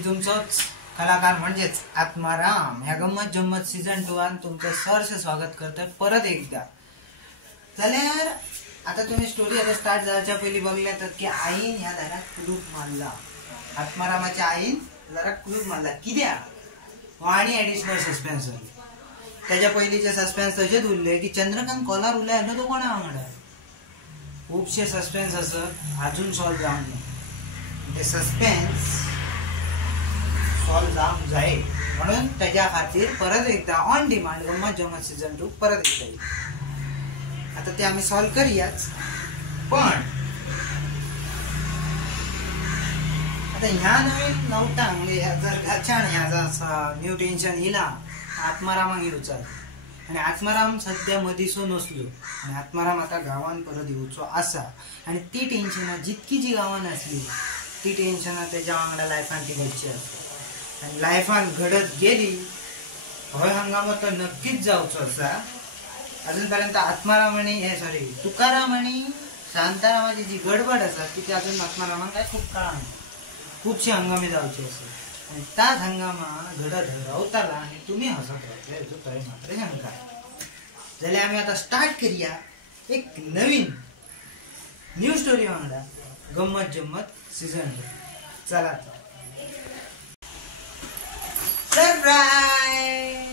मी तुमचोच कलाकार म्हणजेच आत्माराम ह्या गंमत जम्मत सीझन 2 तुमचं सहर्ष स्वागत करतोय परत एकदा. जाल्यार आता तुम्ही स्टोरी आता स्टार्ट जायच्या पहिले बघल्या तर की आईन ह्या दारात कुलूप मारला. आत्मारामाच्या आईन दारात कुलूप मारला कित्याक आणि ऍडिशनल सस्पेन्स त्याच्या पयलीचे सस्पेन्स तसेच उरले की चंद्रकांत कॉलर उरले तो कोणा वांगडा खूपशे सस्पेन्स असत अजून सॉल्व जावंक ना ते सस्पेन्स सॉल्व जावंक जाय म्हणून त्याच्या खातीर परत एकदा ऑन डिमांड गंमत जम्मत सीझन 2 परत एकदा येईल. आता ते आम्ही सॉल्व करूयाच पण आता ह्या नवीन नवटांक म्हणजे जर घरच्यान ह्या जर न्यू टेन्शन येला आत्मारामाक येवचा आणि आत्माराम सध्या मदीसो नसलो आणि आत्माराम आता गावान परत येवचो आसा आणि ती टेन्शनां जितकी जी गावान असली ती टेन्शनां त्याच्या वांगडा लायफान ती घडची असता आणि लायफान घडत गेली हय हंगामात तो नक्कीच जावचो आसा. अजूनपर्यंत आत्माराम आणि सॉरी तुकाराम आणि शांतारामाची जी गडबड आसा ती अजून आत्मारामान काय खूप काळ खूपशे हंगामे जावचे असतात आणि त्याच हंगामा घडत रावताला आणि तुम्ही हसत राहते तरी मात्र शंका जाल्यार आम्ही आता स्टार्ट करूया एक नवीन न्यू स्टोरी वांगडा गंमत जम्मत सीझन 2. चला सरप्राइज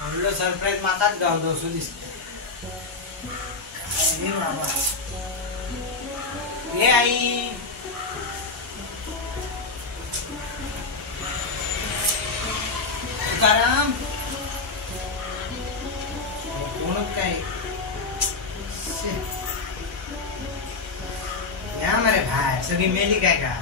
म्हणलो सरप्राइज माकाच गावलो असो दिसता. ये आई तुकाराम कोण काय या मरे भाई सगळी मेली काय का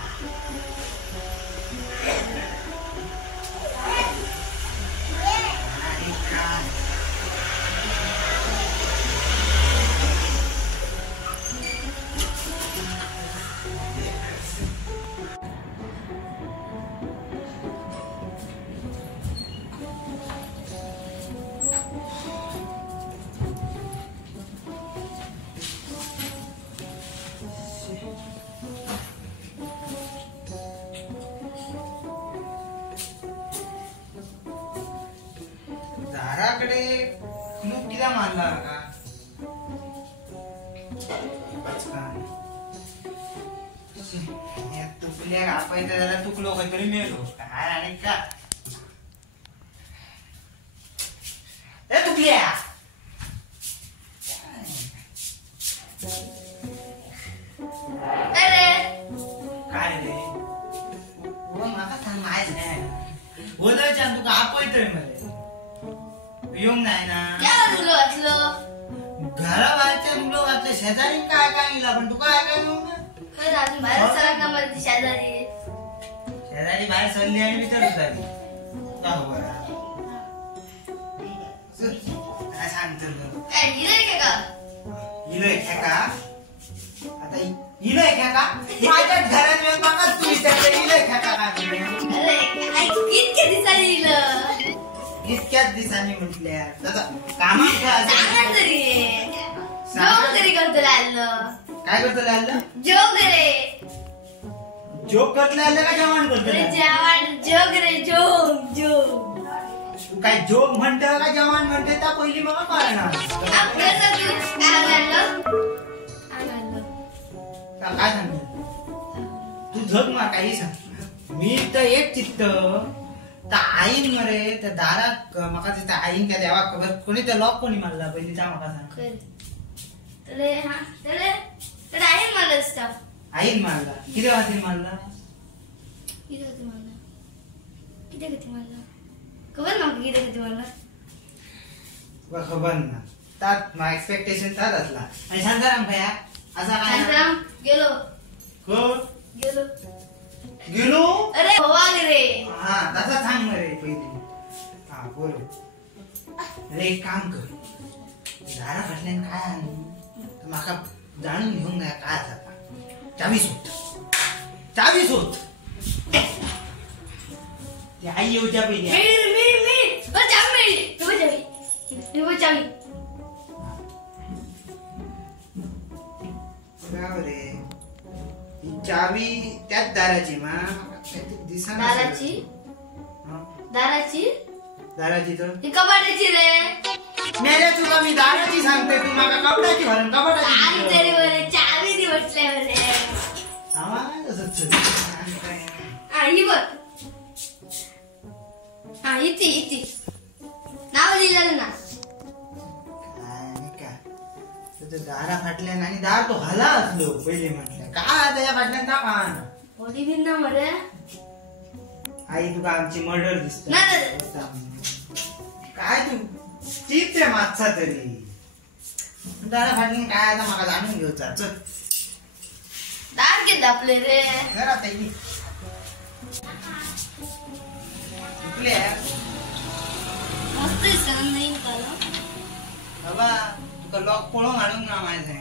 दाराकडे कुलूप किला मारला का तुकल्या आपण त्याला तुकलो काहीतरी मेलो काय आणि का ए तुकल्या काय रे माका सांग माहीत नाही बोलायच्या तुका आपयतोय मला येऊन नाही ना घराबाहेरच्या मुलं घातले शेजारी काय काय गेला पण तू काय काय येऊन शेजारी बाहेर सरली आणि विचारत झाली काय सांगतो इलोय का आता इलोय का माझ्या घरात येऊन बघा तू विचारलं इलोय का इतक्याच दिवसांनी म्हटल्या कामात काय करतो लागलं जोक करत लागलं का जेवण करतो काय जोक म्हणतो का जेवण म्हणते त्या पहिली मला कळणार काय सांग तू झक मार काही सांग मी तर एक चित्त आईन मरे त्या दारात माका तिथे आईन त्या देवा खबर कोणी त्या लॉक कोणी मारला पहिली त्या माका सांग आईन मारला किती वाजता मारला खबर ना त्यात माझं एक्सपेक्टेशन त्यात असला आणि शांताराम भया असा काय गेलो गेलो अरे रे हा तसा सांग रे पहिले हा बोल रे एक काम कर दारा फाटल्यान काय आणू माका जाणून घेऊन नाही काय जाता चावी शोध ती आई येऊच्या पहिली ही चावी त्याच दाराची मा दिसाना दाराची दाराची दाराची तर ही कपाटाची रे. मेरे तुला मी दाराची सांगते तू माका कपड्याची भरून कपड्याची आणि तरी बरे चावी दी म्हटले बरे. आवाज असंच ही बघ. हा इथे नाव लिहिलेलं ना. दारा फाटल्यान आणि दार तो हाला असलो पहिले म्हटलं काय आता या फाटल्यान दाखवान होडी बिन ना मरे. आई तुका आमची मर्डर दिसत नाही. काय तू चीप रे मागचा तरी दारा फाटल्यान काय आता माका जाणून घेऊचा चल दार के दापले रे. जरा ताई मस्त दिसत नाही का बाबा तुका लॉक पळून आणून ना माझे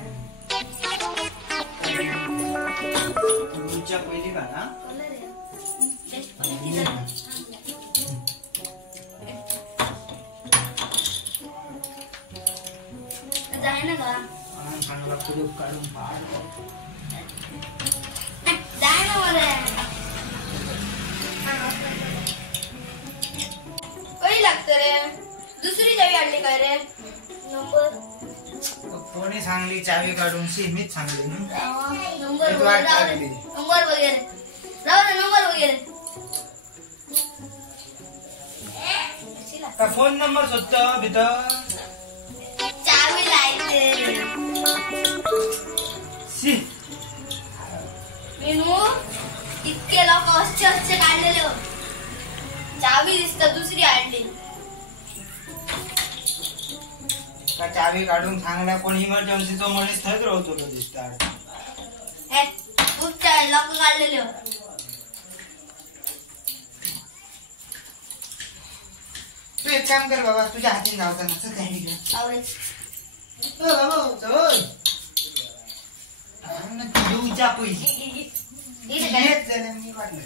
तुमच्या पहिली बघा जाय ना का चांगला कुलूप काढून पाड जाय ना मरे. काही लागतं रे. दुसरी चावी आणली काय रे. नंबर कोणी सांगली चावी काढून मीच सांगली नंबर वगैरे नंबर वगैरे फोन नंबर शोधत भीतर चावी लायते मेनू इतके लोक असे काढलेले चावी दिसत दुसरी आणली. चावी काढून सांगला कोण इमर्जन्सीचा मनीस थंच राहतो तो दिसतात खूप लोक काढलेले. तू एक काम कर बाबा तुझ्या हाती जावता नसतं देऊच्या पैसे मी वाटलं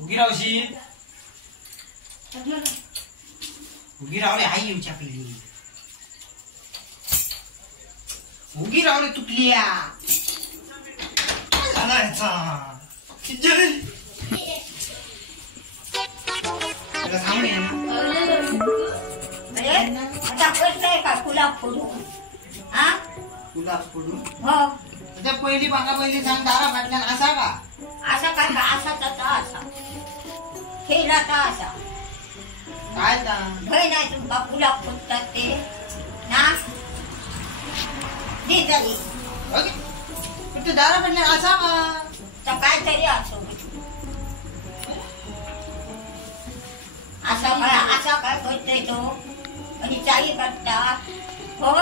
उगी रावशी उगी रावले आई येऊच्या पहिली उगी रावले तुटलिया सामने पहिली बागा पहिली सांग दारा फाटल्यान असा का असा काय का असा खेळाचा असा काय भय नाही तुमका फुला फुटतात ते ना दे तरी तू दारा फाटल्यान असा का तर काय तरी असो असा काय करतोय तो आणि चाली करतात हो.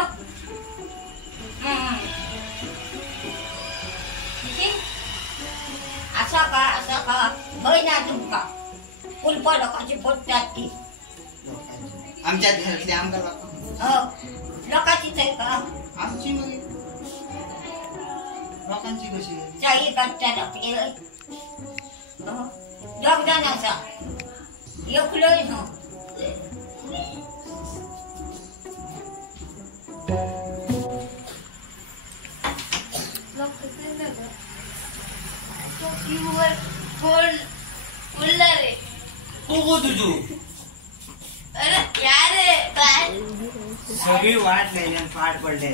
असा का भय ना तुमका कुलप लोकांची फोडतात ती आमच्या घरातली आमका लोकांचीच आहे का आमची लोकांची कशी चाली करतात आपले योगदान असा एकलोय ना तुझू अरे यार सगळी वाट लायली पाठ पडले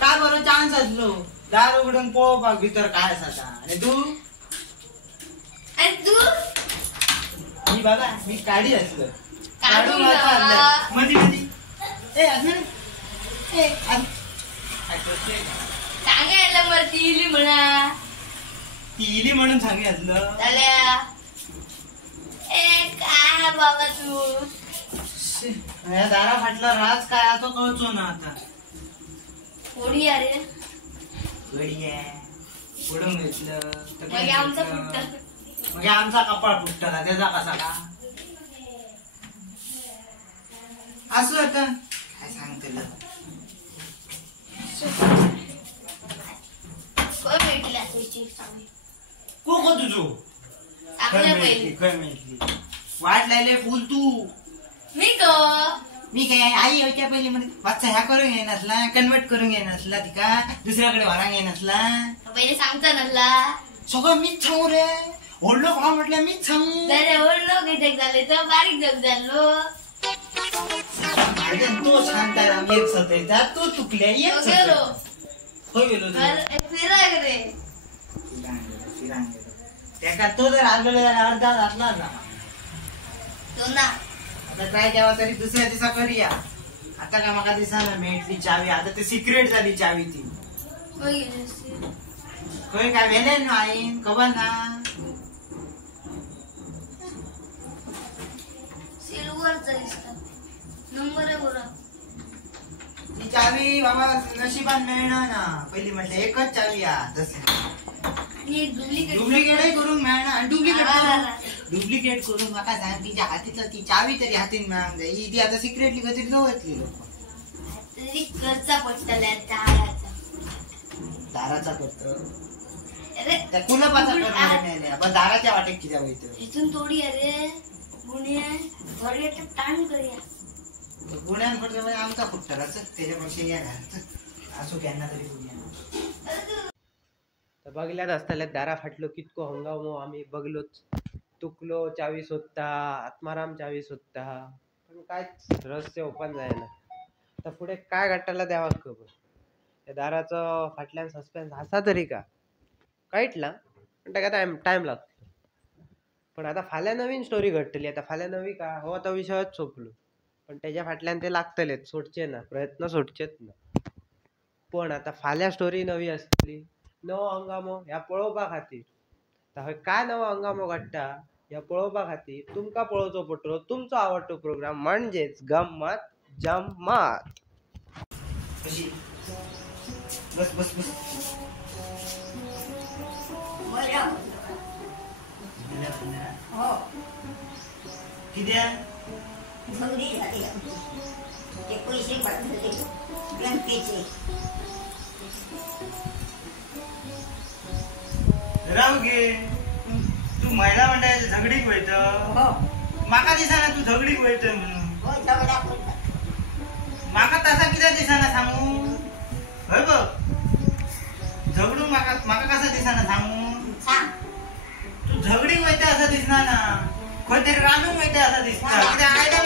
काय बरं चान्स असलो दार उघडून पळोवपाक भितर काय असा आणि तू मी बघा मी काढी असलं काढून मधी मधी सांगायला मला ती इली म्हणा ती इली म्हणून सांगे असलं काय बाबा तू दारा फाटला राज काय तो कळचो ना आता कोणी अरे गडी आहे फोडून घेतलं मग आमचा फुटत मग आमचा कपाळ फुटला त्याचा कसा का असू आता काय सांगते कोण भेटली असायची चांगली को तुझो चांगल्या पहिली वाट लायले फुल तू मी ग मी काय आई होत्या पहिली म्हणजे वाचा ह्या करून घे नसला कन्वर्ट करून घे नसला तिका दुसऱ्याकडे वरा घे नसला पहिले सांगता नसला सगळं मीच सांगू रे ओढलो का म्हटलं मीच सांगू जरा ओढलो की जग झाले तर बारीक जग झालो तो शांताराम एक सतायचा तो चुकल्या एक गेलो होय गेलो फिराय रे फिरांग त्याका तो जर आलेला अर्धा घातला ना तो ना आता काय तेव्हा तरी दुसऱ्या दिवसा करूया आता का माका दिसाना मेटली चावी आता ते सिक्रेट झाली चावी ती होय गेली खंय काय वेलेन ना आईन खबर ना सिल्वरचा दिसता नंबर आहे बरं ती चावी बाबा नशिबान मिळणार ना पहिली म्हटलं एकच चावी हा आणि डुप्लिकेट करून मिळणार आणि डुप्लिकेट करून माका सांग तिच्या हातीतलं ती चावी तरी हातीन मिळांग जाय ती आता सिक्रेटली कधी गवतली लोक तरी खर्चा पडतला दाराचा करतो अरे त्या कुलपाचा करणार नाही आपण दाराच्या वाटेत किती होईल इथून थोडी अरे गुन्हे थोडी टाण करूया गुन्ह्यान पडतो म्हणजे आमचा फुटतराच त्याच्यापेक्षा या घरात असो त्यांना तरी गुन्ह्या तर बघल्यात असताल्यात दारा फाटलो कितको हंगामो आम्ही बघलोच तुकलो चावी सोदता आत्माराम चावी सोदता पण काय रहस्य ओपन जायना तर पुढे काय घडटाला द्यावा खबर त्या दाराचं फाटल्यान सस्पेन्स असा तरी का कायटला पण ताका टाइम लागतो पण आता फाल्यां नवीन स्टोरी घडटली आता फाल्यां नवी का हो आता विषयच सोपलो पण त्याच्या फाटल्यान ते लागतलेच सोडचे ना प्रयत्न सोडचेच ना पण आता फाल्यां स्टोरी नवी असतली नवो हंगामो ह्या पळोवपा खातीर तर काय नवो हंगामो घडटा ह्या पळोवपा खातीर तुमकां पळोवचो पडटलो तुमचो आवडतो प्रोग्राम म्हणजेच गम्मत जम्मत बस बस बस हो कित्या झगडी झाली ते पैसे भरले बँकेचे राहू घे तू महिला मंडळाची झगडीक वयत हो माका दिसाना तू झगडीक वयत म्हणून हो झगडा करतात माका तसा कित्या दिसाना सांगू होय बघ झगडू माका कसा दिसाना सांगू सांग तू झगडीक वयते असं दिसना ना खंय तरी रानूक वयते असं दिसता कित्याक आयल्या